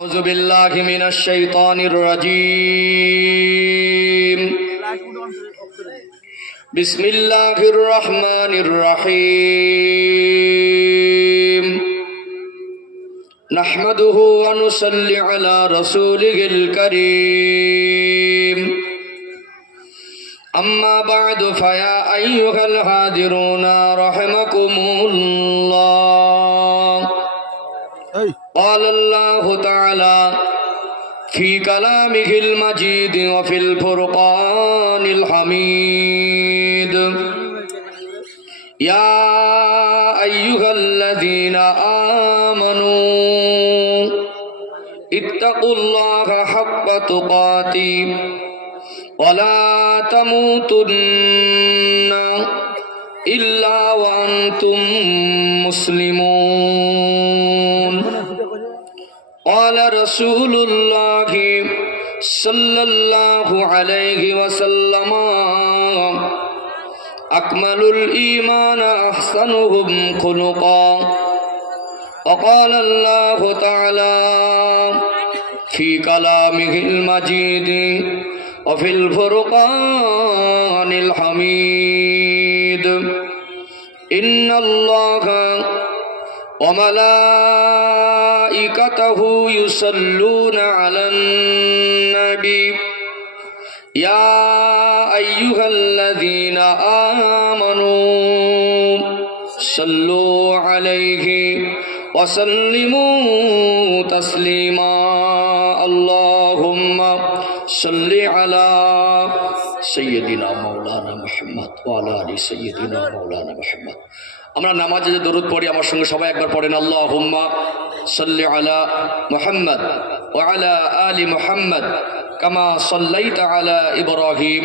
أعوذ بالله من الشيطان الرجيم. بسم الله الرحمن الرحيم. نحمده ونصلي على رسوله الكريم. أما بعد فيا أيها الحاضرون رحمكم الله. قال الله تعالى في كلامه المجيد وفي الفرقان الحميد: يا أيها الذين آمنوا اتقوا الله حق تقاته ولا تموتن إلا وأنتم مسلمون. قال رسول الله صلى الله عليه وسلم: أكمل الإيمان أحسنهم خلقا. وقال الله تعالى في كلامه المجيد وفي الفرقان الحميد: إن الله وملائكته يصلون على النبي يا أيها الذين آمنوا صلوا عليه وسلموا تسليما. اللهم صل على سيدنا مولانا محمد وعلى آل سيدنا مولانا محمد. আমরা নামাজে যে দরুদ পড়ি আমার সঙ্গে সবাই একবার পড়েন: আল্লাহুম্মা সাল্লি আলা মুহাম্মদ ওয়া আলা আলি মুহাম্মদ কামা সাল্লাইতা আলা ইব্রাহিম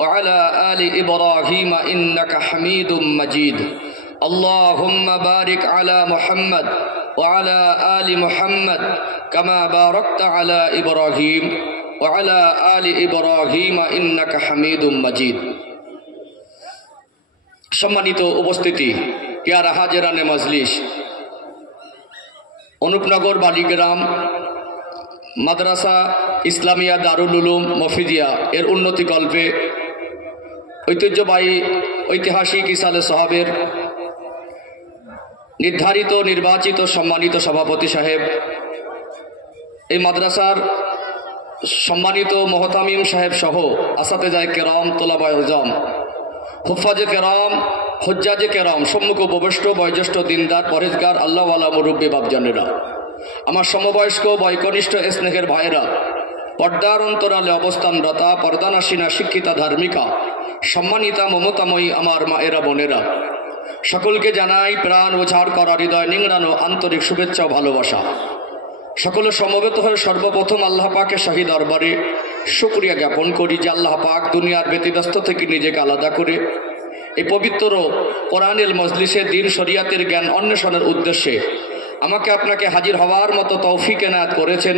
ওয়া আলা আলি ইব্রাহিম ইন্নাকা হামিদুম মাজিদ। আল্লাহুম্মা বারিক আলা মুহাম্মদ ওয়া আলা আলি মুহাম্মদ কামা বারাকতা আলা ইব্রাহিম ওয়া আলা আলি ইব্রাহিম ইন্নাকা হামিদুম মাজিদ। সম্মানিত উপস্থিতি, পেয়ারা হাজেরানে মজলিস, অনুপনগর বালিগ্রাম মাদ্রাসা ইসলামিয়া দারুল উলুম মফিদিয়া এর উন্নতি কল্পে ঐতিহ্যবাহী ঐতিহাসিক ইসালে সাহাবের নির্ধারিত নির্বাচিত সম্মানিত সভাপতি সাহেব, এই মাদ্রাসার সম্মানিত মোহতামিম সাহেব সহ আসাতেজায়ে কেরাম, তোলাবায়ে ইলজাম, হুফাজে কেরাম, হুজ্জাজে কেরাম, সম্মুখ উপবিষ্ট বয়োজ্যেষ্ঠ দিনদার পরেজগার আল্লাহওয়ালা মুরব্বী বাপজানেরা, আমার সমবয়স্ক বয়কনিষ্ঠ স্নেহের ভাইয়েরা, পর্দার অন্তরালে অবস্থানরতা পর্দানাসীনা শিক্ষিতা ধার্মিকা সম্মানিতা মমতাময়ী আমার মায়েরা বোনেরা, সকলকে জানাই প্রাণ উজাড় করা হৃদয় নিংড়ানো আন্তরিক শুভেচ্ছা ও ভালোবাসা। সকলে সমবেত হয়ে সর্বপ্রথম আল্লাহ পাকের শাহী দরবারে শুকরিয়া জ্ঞাপন করি যে আল্লাহ পাক দুনিয়ার ব্যতিব্যস্ত থেকে নিজেকে আলাদা করে এই পবিত্র কোরআনুল মজলিসে দ্বীন শরিয়াতের জ্ঞান অন্বেষণের উদ্দেশ্যে আমাকে আপনাকে হাজির হওয়ার মতো তৌফিক এনায়েত করেছেন।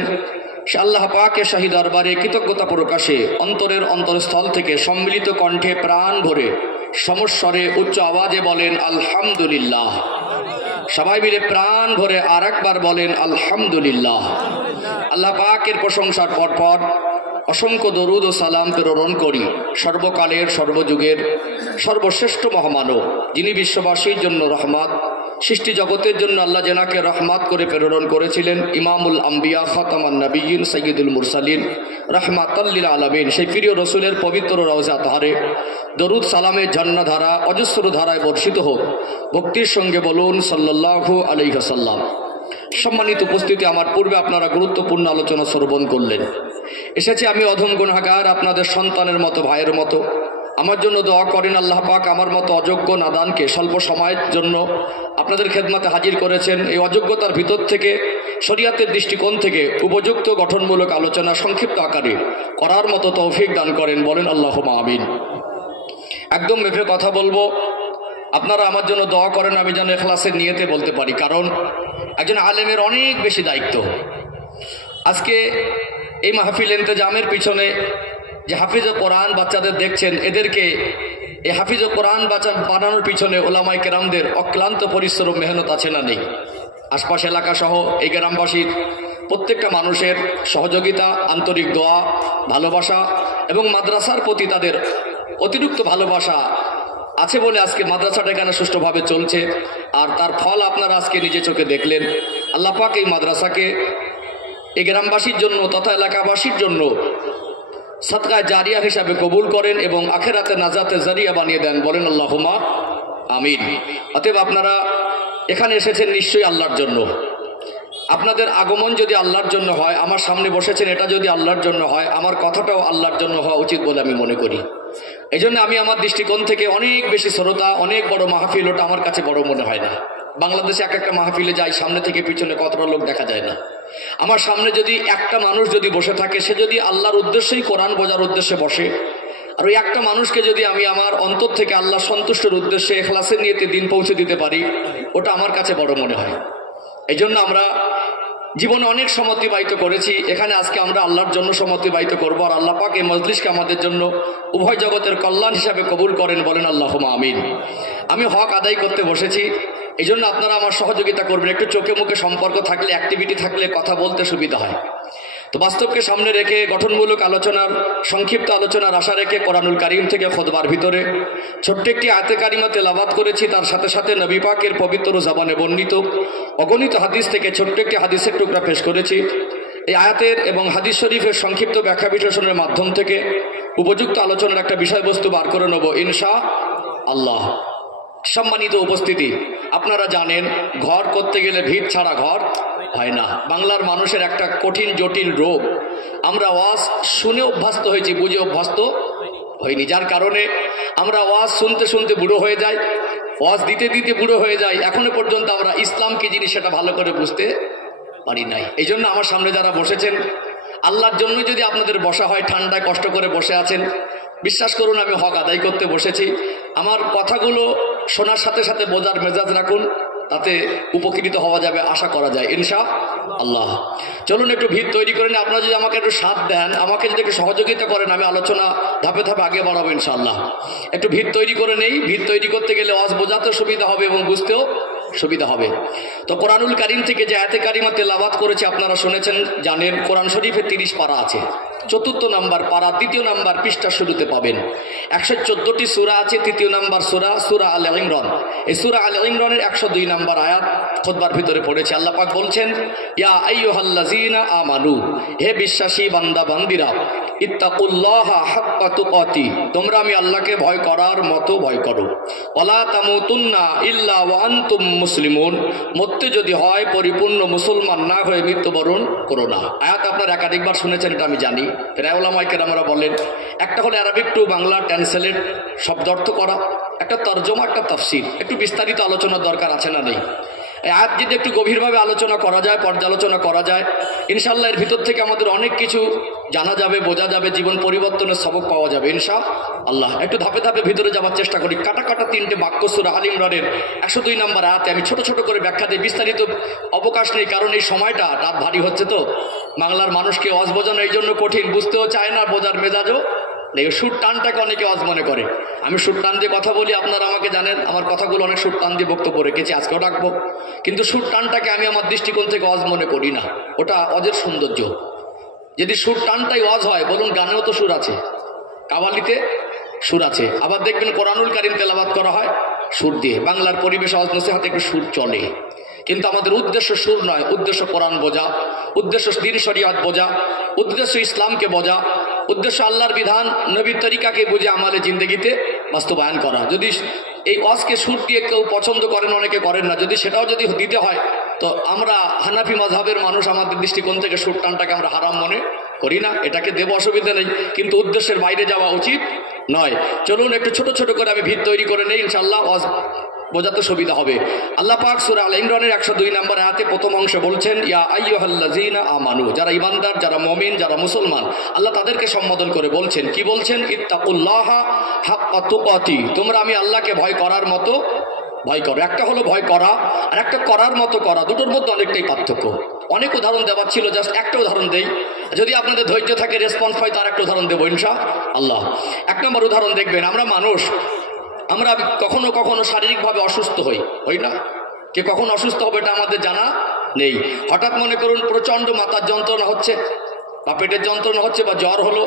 সে আল্লাহ পাকের শাহী দরবারে কৃতজ্ঞতা প্রকাশে অন্তরের অন্তরস্থল থেকে সম্মিলিত কণ্ঠে প্রাণ ভরে সমস্বরে উচ্চ আওয়াজে বলেন আলহামদুলিল্লাহ। সবাই মিলে প্রাণ ভরে আর একবার বলেন আলহামদুলিল্লাহ। আল্লাহ পাকের প্রশংসার পরপর অসংখ্য দরুদ ও সালাম প্রেরণ করি সর্বকালের সর্বযুগের সর্বশ্রেষ্ঠ মহামানব, যিনি বিশ্ববাসীর জন্য রহমত, সৃষ্টি জগতের জন্য আল্লাহ জেনাকে রহমত করে প্রেরণ করেছিলেন, ইমামুল আম্বিয়া খাতামান নবিয়্যিন সাইয়্যিদুল মুরসালিন রাহমাতাল লিল আলামিন। সেই প্রিয় রসুলের পবিত্র রওজা তাহারে দরুদ সালামের ঝর্ণাধারা অজস্র ধারায় বর্ষিত হোক। ভক্তির সঙ্গে বলুন সাল্লাল্লাহু আলাইহি ওয়াসাল্লাম। সম্মানিত উপস্থিতি, আমার পূর্বে আপনারা গুরুত্বপূর্ণ আলোচনা শ্রবণ করলেন। এসেছি আমি অধম গুনাহগার, আপনাদের সন্তানের মতো, ভাইয়ের মতো। আমার জন্য দোয়া করেন আল্লাহ পাক আমার মতো অযোগ্য নাদানকে স্বল্প সময়ের জন্য আপনাদের খেদমতে হাজির করেছেন। এই অযোগ্যতার ভিতর থেকে শরিয়াতের দৃষ্টিকোণ থেকে উপযুক্ত গঠনমূলক আলোচনা সংক্ষিপ্ত আকারে করার মতো তৌফিক দান করেন। বলেন আল্লাহুম্মা আমিন। একদম মেপে কথা বলবো, আপনারা আমার জন্য দোয়া করেন আমি যেন ইখলাসের নিয়তে বলতে পারি, কারণ একজন আলেমের অনেক বেশি দায়িত্ব। আজকে এই মাহফিল ইন্তেজামের পিছনে যে হাফিজ কোরআন বাচ্চাদের দেখছেন, এদেরকে এই হাফিজ কোরআন বানানোর পিছনে ওলামায়ে কেরামদের অক্লান্ত পরিশ্রম মেহনত আছে না নেই? আশপাশ এলাকা সহ এই গ্রামবাসীর প্রত্যেকটা মানুষের সহযোগিতা, আন্তরিক দোয়া, ভালোবাসা এবং মাদ্রাসার প্রতি তাদের অতিরিক্ত ভালোবাসা আছে বলে আজকে মাদ্রাসাটা এখানে সুষ্ঠুভাবে চলছে। আর তার ফল আপনারা আজকে নিজে চোখে দেখলেন। আল্লাহ পাক এই মাদ্রাসাকে এই গ্রামবাসীর জন্য তথা এলাকাবাসীর জন্য সাদকায়ে জারিয়া হিসাবে কবুল করেন এবং আখেরাতে নাজাতে জারিয়া বানিয়ে দেন। বলেন আল্লাহুম্মা আমিন। অতএব আপনারা এখানে এসেছেন নিশ্চয়ই আল্লাহর জন্য। আপনাদের আগমন যদি আল্লাহর জন্য হয়, আমার সামনে বসেছেন এটা যদি আল্লাহর জন্য হয়, আমার কথাটাও আল্লাহর জন্য হওয়া উচিত বলে আমি মনে করি। এই জন্য আমি আমার দৃষ্টিকোণ থেকে অনেক বেশি শ্রোতা, অনেক বড় মাহফিল, ওটা আমার কাছে বড় মনে হয় না। বাংলাদেশে এক একটা মাহফিলে যাই, সামনে থেকে পিছনে কতটা লোক দেখা যায় না। আমার সামনে যদি একটা মানুষ যদি বসে থাকে, সে যদি আল্লাহর উদ্দেশ্যেই কোরআন বোঝার উদ্দেশ্যে বসে, আর ওই একটা মানুষকে যদি আমি আমার অন্তর থেকে আল্লাহ সন্তুষ্টের উদ্দেশ্যে ইখলাসের নিয়তে দিন পৌঁছে দিতে পারি, ওটা আমার কাছে বড় মনে হয়। এই জন্য আমরা জীবনে অনেক সময় অতিবাহিত করেছি, এখানে আজকে আমরা আল্লাহর জন্য সময় অতিবাহিত করবো। আর আল্লাহ পাক এই মজলিসকে আমাদের জন্য উভয় জগতের কল্যাণ হিসাবে কবুল করেন। বলেন আল্লাহুম্মা আমিন। আমি হক আদায় করতে বসেছি, এই জন্য আপনারা আমার সহযোগিতা করবেন। একটু চোখে মুখে সম্পর্ক থাকলে, অ্যাক্টিভিটি থাকলে কথা বলতে সুবিধা হয়। তো বাস্তবকে সামনে রেখে গঠনমূলক আলোচনার, সংক্ষিপ্ত আলোচনার আশা রেখে কোরআনুল কারীম থেকে খুতবার ভিতরে ছোট্ট একটি আয়াতে কারিমা তেলাওয়াত করেছি। তার সাথে সাথে নবী পাকের পবিত্র জবানে বর্ণিত অগণিত হাদিস থেকে ছোট্ট একটি হাদিসের টুকরা পেশ করেছি। এই আয়াতের এবং হাদিস শরীফের সংক্ষিপ্ত ব্যাখ্যা বিশ্লেষণের মাধ্যম থেকে উপযুক্ত আলোচনার একটা বিষয়বস্তু বার করে নেব ইনশাআল্লাহ। সম্মানিত উপস্থিতি, আপনারা জানেন ঘর করতে গেলে ভিত ছাড়া ঘর হয় না। বাংলার মানুষের একটা কঠিন জটিল রোগ, আমরা ওয়াজ শুনে অভ্যস্ত হয়েছি, বুঝে অভ্যস্ত হয়নি। যার কারণে আমরা ওয়াজ শুনতে শুনতে বুড়ো হয়ে যাই, ওয়াজ দিতে দিতে বুড়ো হয়ে যাই। এখনো পর্যন্ত আমরা ইসলাম কি জিনিস সেটা ভালো করে বুঝতে পারি নাই। এই জন্য আমার সামনে যারা বসেছেন, আল্লাহর জন্য যদি আপনাদের বসা হয়, ঠান্ডায় কষ্ট করে বসে আছেন, বিশ্বাস করুন আমি হক আদায় করতে বসেছি। আমার কথাগুলো শোনার সাথে সাথে বোঝার মেজাজ রাখুন, তাতে উপকৃত হওয়া যাবে আশা করা যায় ইনশাআল্লাহ। চলুন একটু ভিত তৈরি করে নিন। আপনারা যদি আমাকে একটু সাথ দেন, আমাকে যদি একটু সহযোগিতা করেন, আমি আলোচনা ধাপে ধাপে আগে বাড়াবো ইনশাআল্লাহ। একটু ভিত তৈরি করে নেই। ভিত তৈরি করতে গেলে ওয়াজ বোঝাতেও সুবিধা হবে এবং বুঝতেও সুবিধা হবে। তো কোরআনুল কারীম থেকে যে আয়াতে কারিমা তেলাওয়াত করেছে আপনারা শুনেছেন, জানেন। কোরআন শরীফে 30 পারা আছে, 4th নাম্বার পারা 3য় নাম্বার পৃষ্ঠার শুরুতে পাবেন। 114টি সূরা আছে, 3য় নাম্বার সূরা আল ইমরান। এই সূরা আল ইমরানের 102 নাম্বার আয়াত খুতবার ভিতরে পড়েছে। আল্লাহ পাক বলছেন, ইয়া আইয়ুহাল্লাযীনা আমানু, হে বিশ্বাসী বান্দা বান্দিরা, ইত্তাকুল্লাহা হাক্কা তুকাতি, তোমরা আমি আল্লাহকে ভয় করার মতো ভয় করো। ওয়ালা তামুতুন্না ইল্লা ওয়া আনতুম মুসলিমুন, মরতে যদি হয় পরিপূর্ণ মুসলমান না হয়ে মৃত্যুবরণ করো না। আয়াত আপনার একাধিকবার শুনেছেন, এটা আমি জানি। প্রায় ওলামায়ে কেরামরা বলেন, একটা হলো অ্যারাবিক টু বাংলা ট্রান্সলেট, শব্দ অর্থ করা, একটা তরজমা, একটা তাফসীর। একটু বিস্তারিত আলোচনার দরকার আছে না নেই? এই আয়াত যদি একটু গভীরভাবে আলোচনা করা যায়, পর্যালোচনা করা যায়, ইনশাআল্লাহ এর ভিতর থেকে আমাদের অনেক কিছু জানা যাবে, বোঝা যাবে, জীবন পরিবর্তনের সবক পাওয়া যাবে ইনশাআল্লাহ। একটু ধাপে ধাপে ভিতরে যাওয়ার চেষ্টা করি। কাটা কাটা 3টে বাক্য সূরা আল ইমরানের 102 নাম্বার আয়াতে আমি ছোট ছোট করে ব্যাখ্যা দিই, বিস্তারিত অবকাশ নেই, কারণ এই সময়টা রাত ভারী হচ্ছে। তো বাংলার মানুষকে ওয়াজ বোঝানো এই জন্য কঠিন, বুঝতেও চায় না, বোঝার মেজাজও নেই। সুর টানটাকে অনেকে ওয়াজ মনে করে। আমি সুর টান দিয়ে কথা বলি, আপনারা আমাকে জানেন, আমার কথাগুলো অনেক সুর টান দিয়ে বক্তব্য রেখেছি, আজকেও রাখবো। কিন্তু সুর টানটাকে আমি আমার দৃষ্টিকোণ থেকে ওয়াজ মনে করি না, ওটা ওয়াজের সৌন্দর্য। যদি সুর টানটাই ওয়াজ হয়, বলুন গানেও তো সুর আছে, কাওয়ালিতে সুর আছে। আবার দেখবেন কোরআনুল কারীম তেলাওয়াত করা হয় সুর দিয়ে। বাংলার পরিবেশ ওয়াজ নসিহতে একটু সুর চলে, কিন্তু আমাদের উদ্দেশ্য সুর নয়। উদ্দেশ্য কোরআন বোঝা, উদ্দেশ্য দ্বীন শরিয়ত বোঝা, উদ্দেশ্য ইসলামকে বোঝা, উদ্দেশ্য আল্লাহর বিধান নবীর তরিকাকে বুঝে আমাদের জিন্দগিতে বাস্তবায়ন করা। যদি এই ওয়াজকে সুর দিয়ে কেউ পছন্দ করেন, অনেকে করেন না, যদি সেটাও যদি দিতে হয়, তো আমরা হানাফি মাযহাবের মানুষ, আমাদের দৃষ্টিকোণ থেকে সুর টানটাকে আমরা হারাম মনে করি না। এটাকে দেব, অসুবিধা নেই, কিন্তু উদ্দেশ্যের বাইরে যাওয়া উচিত নয়। চলুন একটু ছোট ছোট করে আমি ভিত তৈরি করে নেই, ইনশাআল্লাহ ওয়াজ বোঝাতে সুবিধা হবে। আল্লাহ পাক সূরা আল ইমরানের 102 নম্বর আয়াতে প্রথম অংশে বলছেন, ইয়া আইয়ুহাল্লাযীনা আমানু, যারা ঈমানদার, যারা মুমিন, যারা মুসলমান, আল্লাহ তাদেরকে সম্বোধন করে বলছেন, কি বলছেন? ইত্তাকুল্লাহা হাক্কা তুকাতি, তোমরা আমি আল্লাহকে ভয় করার মতো ভয় করো। একটা হলো ভয় করা, আর একটা করার মতো করা, দুটোর মধ্যে অনেকটাই পার্থক্য। অনেক উদাহরণ দেওয়ার ছিল, জাস্ট একটা উদাহরণ দেই, যদি আপনাদের ধৈর্য থাকে, রেসপন্স পাই, তার একটা উদাহরণ দেবো ইনশাআল্লাহ। 1 নম্বর উদাহরণ দেখবেন, আমরা মানুষ, আমরা কখনো কখনো শারীরিকভাবে অসুস্থ হই না? কে কখন অসুস্থ হবে এটা আমাদের জানা নেই। হঠাৎ মনে করুন প্রচণ্ড মাথার যন্ত্রণা হচ্ছে বা পেটের যন্ত্রণা হচ্ছে বা জ্বর হলো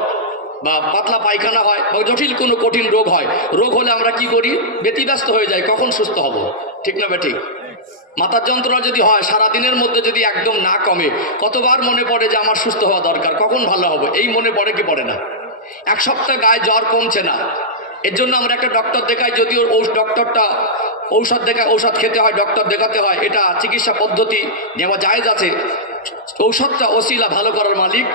বা পাতলা পায়খানা হয় বা জটিল কোনো কঠিন রোগ হয়, রোগ হলে আমরা কি করি? ব্যতিব্যস্ত হয়ে যাই কখন সুস্থ হব, ঠিক না বেঠিক? মাথার যন্ত্রণা যদি হয়, সারাদিনের মধ্যে যদি একদম না কমে, কতবার মনে পড়ে যে আমার সুস্থ হওয়া দরকার, কখন ভালো হবে, এই মনে পড়ে কি পড়ে না? এক সপ্তাহ গায়ে জ্বর কমছে না, এর জন্য আমরা একটা ডক্টর দেখাই, যদিও ডক্টরটা ঔষধ খেতে হয়, ডক্টর দেখাতে হয়, এটা চিকিৎসা পদ্ধতি নেওয়া জায়েজ আছে। ঔষধটা ওসিলা, ভালো করার মালিক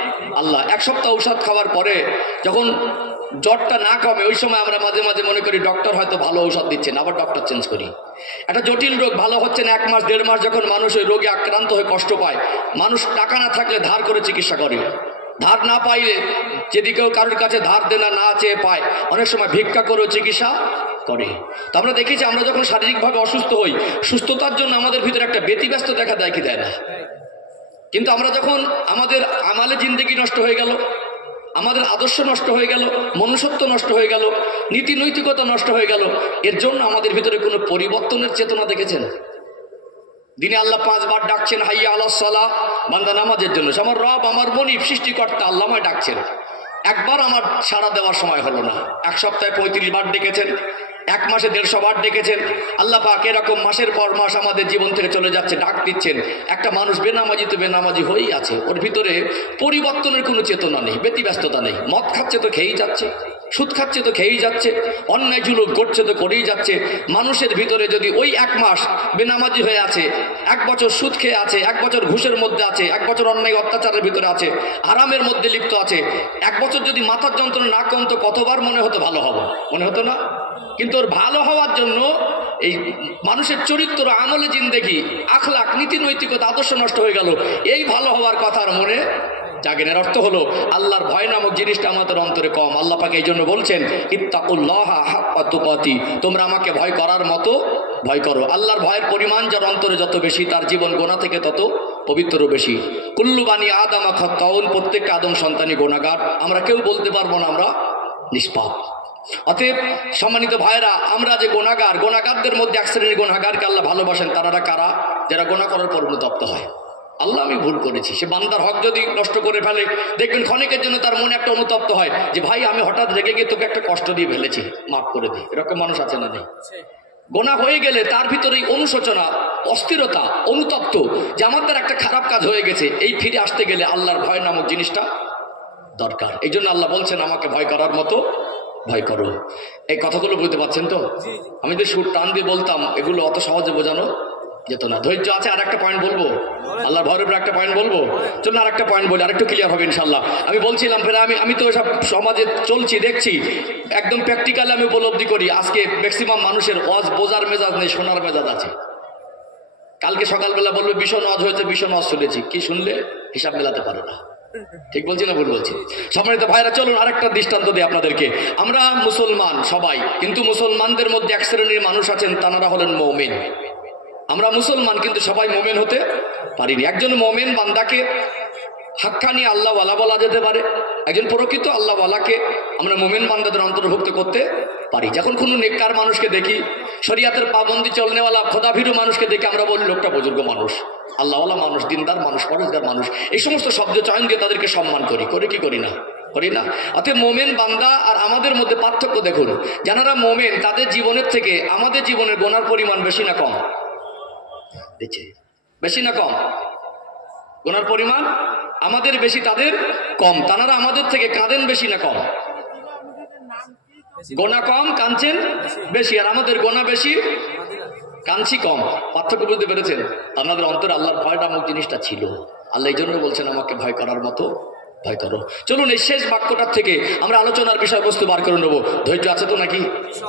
আল্লাহ। এক সপ্তাহ ঔষধ খাওয়ার পরে যখন জ্বরটা না কমে, ওই সময় আমরা মাঝে মাঝে মনে করি ডক্টর হয়তো ভালো ঔষধ দিচ্ছেন, আবার ডক্টর চেঞ্জ করি। একটা জটিল রোগ ভালো হচ্ছে না, 1 মাস 1.5 মাস যখন মানুষ ওই রোগে আক্রান্ত হয়ে কষ্ট পায়, মানুষ টাকা না থাকলে ধার করে চিকিৎসা করে, ধার না পাইলে যদি কেউ কারোর কাছে ধার দেনা না চেয়ে পায়, অনেক সময় ভিক্ষা করেও চিকিৎসা করে। তো আমরা দেখেছি, আমরা যখন শারীরিকভাবে অসুস্থ হই, সুস্থতার জন্য আমাদের ভিতরে একটা ব্যতিব্যস্ত দেখা দেয় কি দেয় না? কিন্তু আমরা যখন আমাদের আমালে জিন্দেগি নষ্ট হয়ে গেল, আমাদের আদর্শ নষ্ট হয়ে গেল, মনুষ্যত্ব নষ্ট হয়ে গেল, নীতি নৈতিকতা নষ্ট হয়ে গেল, এর জন্য আমাদের ভিতরে কোনো পরিবর্তনের চেতনা দেখেছেন? দিনে আল্লাহ 5 বার ডাকছেন, হাইয়া আলাস সালাহ, বান্দা নামাজের জন্য। আমার রব, আমার মনিব, সৃষ্টিকর্তা আল্লাহ আমায় ডাকছেন, একবার আমার সাড়া দেওয়ার সময় হলো না। 1 সপ্তাহে 35 বার ডেকেছেন, 1 মাসে 150 বার ডেকেছেন। আল্লাহ পাক এরকম মাসের পর মাস আমাদের জীবন থেকে চলে যাচ্ছে, ডাক দিচ্ছেন। একটা মানুষ বেনামাজি তো বেনামাজি হয়েই আছে, ওর ভিতরে পরিবর্তনের কোনো চেতনা নেই, ব্যতিব্যস্ততা নেই। মদ খাচ্ছে তো খেয়েই যাচ্ছে, সুদ খাচ্ছে তো খেয়েই যাচ্ছে, অন্যায় জুলুম করছে তো করেই যাচ্ছে। মানুষের ভিতরে যদি ওই 1 মাস বেনামাজি হয়ে আছে, 1 বছর সুদ খেয়ে আছে, 1 বছর ঘুষের মধ্যে আছে, 1 বছর অন্যায় অত্যাচারের ভিতরে আছে, হারামের মধ্যে লিপ্ত আছে, 1 বছর যদি মাথার যন্ত্রণা না কমতো, কতবার মনে হতো ভালো হবো, মনে হতো না? কিন্তু ওর ভালো হওয়ার জন্য এই মানুষের চরিত্র, আমলে জিন্দেগি, আখলাক, নীতি নৈতিকতা, আদর্শ নষ্ট হয়ে গেল। এই ভালো হওয়ার কথার মনে জাগেনের অর্থ হলো আল্লাহর ভয় নামক জিনিসটা আমাদের অন্তরে কম। আল্লাহ পাক এই জন্য বলছেন, ইত্তাকুল্লাহা হাক্কা তুকাতি, তোমরা আমাকে ভয় করার মতো ভয় করো। আল্লাহর ভয়ের পরিমাণ যার অন্তরে যত বেশি, তার জীবন গোনা থেকে তত পবিত্র বেশি। কুল্লু বানি আদম খাত্তাউন, প্রত্যেকটা আদম সন্তানই গুনাহগার। আমরা কেউ বলতে পারবো না আমরা নিষ্পাপ। অতএব সম্মানিত ভাইরা, আমরা যে গুনাহগার, গুনাহগারদের মধ্যে এক শ্রেণীর গুনাহগারকে আল্লাহ ভালোবাসেন। তারা কারা? যারা গুনাহ করার পর অনুতপ্ত হয়। আল্লাহ আমি ভুল করেছি, সে বান্দার হক যদি নষ্ট করে ফেলে, দেখবেন ক্ষণিকের জন্য তার মনে একটা অনুতপ্ত হয় যে ভাই আমি হঠাৎ রেগে গিয়ে তোকে একটা কষ্ট দিয়ে ফেলেছি, মাফ করে দিই। এরকম মানুষ আছে না নেই? গোনা হয়ে গেলে তার ভিতরে অনুশোচনা, অস্থিরতা, অনুতপ্ত যে আমাদের একটা খারাপ কাজ হয়ে গেছে, এই ফিরে আসতে গেলে আল্লাহর ভয় নামক জিনিসটা দরকার। এই জন্য আল্লাহ বলছেন আমাকে ভয় করার মতো ভয় করো। এই কথাগুলো বুঝতে পারছেন তো? আমি যে সুর টান দিয়ে বলতাম, এগুলো অত সহজে বোঝানো যেত না। ধৈর্য আছে। আর একটা পয়েন্ট বলবো, আল্লাহর ভয়ের উপর একটা পয়েন্ট বলবো। চলুন আর একটা পয়েন্ট বলি, আরেকটু ক্লিয়ার হবে ইনশাল্লাহ। আমি বলছিলাম ফের আমি তো সব সমাজে চলছি, দেখছি, একদম প্র্যাকটিক্যালি আমি উপলব্ধি করি আজকে ম্যাক্সিমাম মানুষের ওয়াজ বোঝার মেজাজ নেই, শোনার মেজাজ আছে। কালকে সকালবেলা বলবে ভীষণ ওয়াজ হয়েছে, ভীষণ ওয়াজ শুনেছি, কি শুনলে হিসাব মেলাতে পারে না। ঠিক বলছি না ভুল বলছি? সম্মানিত ভাইরা, চলুন আরেকটা দৃষ্টান্ত দিই আপনাদেরকে। আমরা মুসলমান সবাই, কিন্তু মুসলমানদের মধ্যে এক শ্রেণীর মানুষ আছেন, তারা হলেন মুমিন। আমরা মুসলমান কিন্তু সবাই মোমেন হতে পারিনি। একজন মোমেন বান্দাকে হাক্কানি আল্লাহওয়ালা বলা যেতে পারে, একজন প্রকৃত আল্লাহওয়ালাকে আমরা মোমেন বান্দাদের অন্তর্ভুক্ত করতে পারি। যখন কোনো নেককার মানুষকে দেখি, শরিয়াতের পাবন্দি চলনেওয়ালা খোদাভীরু মানুষকে দেখে আমরা বলি লোকটা বুজুর্গ মানুষ, আল্লাহওয়ালা মানুষ, দিনদার মানুষ, পরেশগার মানুষ। এই সমস্ত শব্দ চয়ন দিয়ে তাদেরকে সম্মান করি, কি করি না? করি না? অতএব মোমেন বান্দা আর আমাদের মধ্যে পার্থক্য দেখুন। যারা মোমেন, তাদের জীবনের থেকে আমাদের জীবনের গোনার পরিমাণ বেশি না কম? বেশি না কম? গোনার পরিমাণ আমাদের বেশি, তাদের কম। তারা আমাদের থেকে কাঁদেন বেশি না কম? গোনা কম, কাঁদছেন বেশি। আর আমাদের গোনা বেশি, কাঁদছি কম। পার্থক্য বুঝতে পেরেছেন? আপনাদের অন্তরে আল্লাহর ভয় নামক জিনিসটা ছিল। আল্লাহ এই জন্য বলছেন আমাকে ভয় করার মতো ভয় করো। চলুন এই শেষ বাক্যটার থেকে আমরা আলোচনার বিষয়বস্তু বার করে নেবো। ধৈর্য আছে তো নাকি?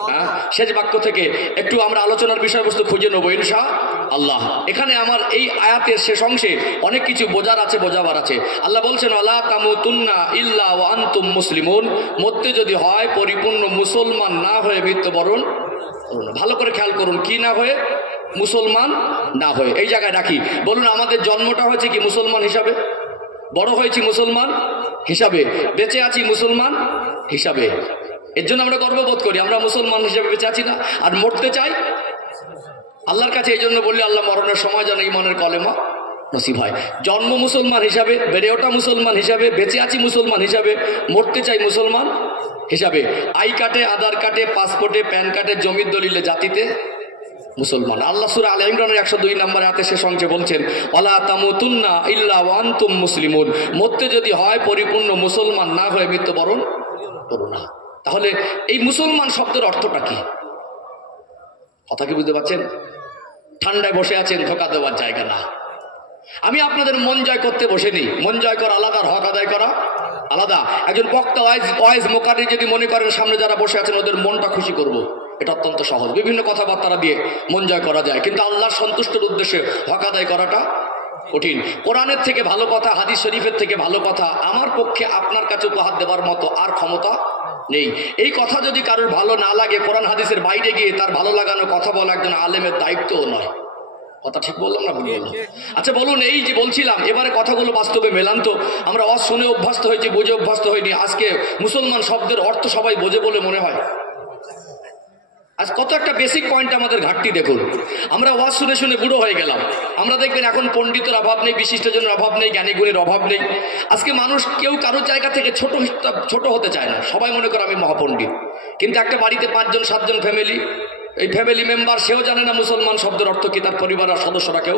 হ্যাঁ, শেষ বাক্য থেকে একটু আমরা আলোচনার বিষয়বস্তু খুঁজে নেবো ইনশাআল্লাহ। এখানে আমার এই আয়াতের শেষ অংশে অনেক কিছু বোঝার আছে, বোঝাবার আছে। আল্লাহ বলছেন ওয়ালা তামুতুন্না ইল্লা ওয়া আনতুম মুসলিমুন, মরতে যদি হয় পরিপূর্ণ মুসলমান না হয়ে মৃত্যুবরণ করুন। ভালো করে খেয়াল করুন, কি না হয়ে? মুসলমান না হয়ে। এই জায়গায় রাখি, বলুন আমাদের জন্মটা হয়েছে কি মুসলমান হিসাবে, বড় হয়েছি মুসলমান হিসাবে, বেঁচে আছি মুসলমান হিসাবে। এর জন্য আমরা গর্ববোধ করি, আমরা মুসলমান হিসাবে বেঁচে আছি না, আর মরতে চাই আল্লাহর কাছে। এই জন্য বললি আল্লাহ মরণের সময় যেন ঈমানের কলেমা নসিব হয়। জন্ম মুসলমান হিসাবে, বেড়ে ওঠা মুসলমান হিসাবে, বেঁচে আছি মুসলমান হিসাবে, মরতে চাই মুসলমান হিসাবে। আই কার্ডে, আধার কার্ডে, পাসপোর্টে, প্যান কার্ডে, জমির দলিলে, জাতিতে মুসলমান। আল্লাহ সূরা আলে ইমরানের 102 নম্বর আয়াতে শেষ অংশে বলছেন, ওয়ালা তামুতুন্না ইল্লা ওয়া আনতুম মুসলিমুন, মরতে যদি হয় পরিপূর্ণ মুসলমান না হয়ে মৃত্যুবরণ করো না। তাহলে এই মুসলমান শব্দের অর্থটা কি? কথা কি বুঝতে পারছেন? ঠান্ডায় বসে আছেন, ধোকা দেওয়ার জায়গা না। আমি আপনাদের মন জয় করতে বসেনি। মন জয় করা আলাদা, হক আদায় করা আলাদা। একজন বক্তা ওয়াইজ মোকাররি যদি মনে করেন সামনে যারা বসে আছেন ওদের মনটা খুশি করব, এটা অত্যন্ত সহজ। বিভিন্ন কথাবার্তা দিয়ে মন জয় করা যায়, কিন্তু আল্লাহর সন্তুষ্টের উদ্দেশ্যে হক আদায় করাটা কঠিন। কোরআনের থেকে ভালো কথা, হাদিস শরীফের থেকে ভালো কথা আমার পক্ষে আপনার কাছে উপহার দেওয়ার মতো আর ক্ষমতা নেই। এই কথা যদি কারোর ভালো না লাগে, কোরআন হাদিসের বাইরে গিয়ে তার ভালো লাগানো কথা বলা একজন আলেমের দায়িত্বও নয়। কথা ঠিক বললাম না ভুল বললাম? আচ্ছা বলুন, এই যে বলছিলাম এবারে কথাগুলো বাস্তবে মেলান তো। আমরা শুনে অভ্যস্ত হয়েছি, বুঝে অভ্যস্ত হয়নি। আজকে মুসলমান শব্দের অর্থ সবাই বোঝে বলে মনে হয়? আজ কত একটা বেসিক পয়েন্ট আমাদের ঘাটতি দেখুন। আমরা ওয়াজ শুনে শুনে বুড়ো হয়ে গেলাম। আমরা দেখবেন এখন পণ্ডিতের অভাব নেই, বিশিষ্টজনের অভাব নেই, জ্ঞানীগুণীর অভাব নেই। আজকে মানুষ কেউ কারোর জায়গা থেকে ছোট হতে চায় না। সবাই মনে করে আমি মহাপণ্ডিত। কিন্তু একটা বাড়িতে 5 জন 7 জন ফ্যামিলি, এই ফ্যামিলি মেম্বার সেও জানে না মুসলমান শব্দের অর্থ কি, তার পরিবারের সদস্যরা কেউ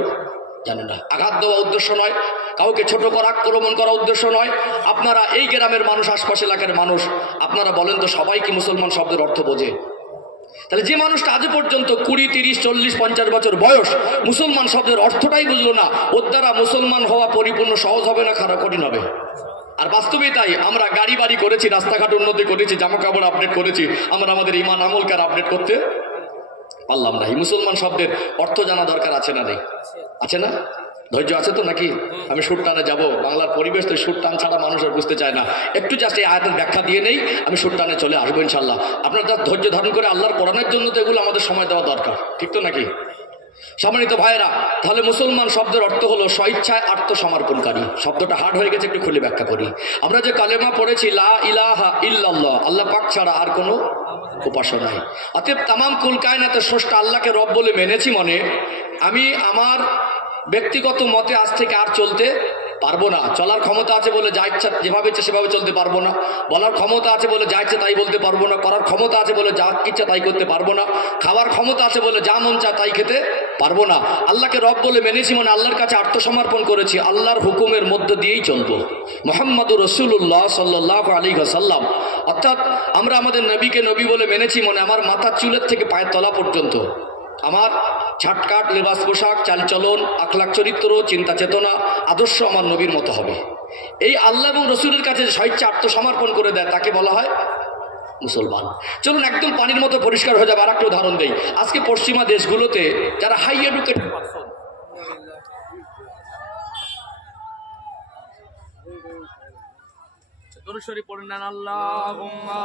জানে না। আঘাত দেওয়া উদ্দেশ্য নয়, কাউকে ছোট করা, আক্রমণ করা উদ্দেশ্য নয়। আপনারা এই গ্রামের মানুষ, আশপাশ এলাকার মানুষ, আপনারা বলেন তো সবাই কি মুসলমান শব্দের অর্থ বোঝে? তাহলে যে মানুষটা আজ পর্যন্ত 20, 30, 40, 50 বছর বয়স মুসলমান শব্দের অর্থটাই বুঝলো না, ওর দ্বারা মুসলমান হওয়া পরিপূর্ণ সহজ হবে না খারাপ কঠিন হবে? আর বাস্তবে তাই। আমরা গাড়ি বাড়ি করেছি, রাস্তাঘাট উন্নতি করেছি, জামা কাপড় আপডেট করেছি, আমরা আমাদের ইমান আমলকে আপডেট করতে পারলাম না। এই মুসলমান শব্দের অর্থ জানা দরকার আছে না নেই? আছে না? ধৈর্য আছে তো নাকি? আমি সুর টানে যাবো। বাংলার পরিবেশ তো সুর টান ছাড়া মানুষ আর বুঝতে চায় না। একটু জাস্ট এই আয়াতের ব্যাখ্যা দিয়ে নেই, আমি সুর টানে চলে আসবো ইনশাল্লাহ। আপনার যা ধৈর্য ধারণ করে আল্লাহর কোরআনের জন্য তো এগুলো আমাদের সময় দেওয়া দরকার, ঠিক তো নাকি? সম্মানিত ভাইয়েরা, তাহলে মুসলমান শব্দের অর্থ হলো স্বইচ্ছায় আত্মসমর্পণকারী। শব্দটা হার্ড হয়ে গেছে, একটু খুলে ব্যাখ্যা করি। আমরা যে কালেমা পড়েছি, লা ইলাহা ইল্লাল্লাহ, আল্লাহ পাক ছাড়া আর কোনো উপাস্য নাই। অতএব তামাম কুল কায়নাতের স্রষ্টা আল্লাহকে রব বলে মেনেছি মনে, আমি আমার ব্যক্তিগত মতে আজ থেকে আর চলতে পারবো না। চলার ক্ষমতা আছে বলে যা ইচ্ছা যেভাবে ইচ্ছে সেভাবে চলতে পারবো না। বলার ক্ষমতা আছে বলে যা ইচ্ছে তাই বলতে পারবো না। করার ক্ষমতা আছে বলে যা ইচ্ছা তাই করতে পারবো না। খাওয়ার ক্ষমতা আছে বলে যা মন চায় তাই খেতে পারবো না। আল্লাহকে রব বলে মেনেছি মানে আল্লাহর কাছে আত্মসমর্পণ করেছি, আল্লাহর হুকুমের মধ্য দিয়েই চলবো। মুহাম্মাদুর রাসূলুল্লাহ সাল্লাল্লাহু আলাইহি ওয়াসাল্লাম, অর্থাৎ আমরা আমাদের নবীকে নবী বলে মেনেছি মানে আমার মাথার চুলের থেকে পায়ের তলা পর্যন্ত আমার ছাটকাট, লেবাস, পোশাক, চালচলন, আখলাক, চরিত্র, চিন্তা, চেতনা, আদর্শ আমার নবীর মতো হবে। এই আল্লাহ এবং রসুলের কাছে স্বেচ্ছা আত্মসমর্পণ করে দেয় তাকে বলা হয় মুসলমান। চলুন একদম পানির মতো পরিষ্কার হয়ে যাবে। আর একটা উদাহরণ দেই। আজকে পশ্চিমা দেশগুলোতে যারা হাই এডুকেটেড পারসন, দরুদ শরীফ পড়েন আল্লাহুম্মা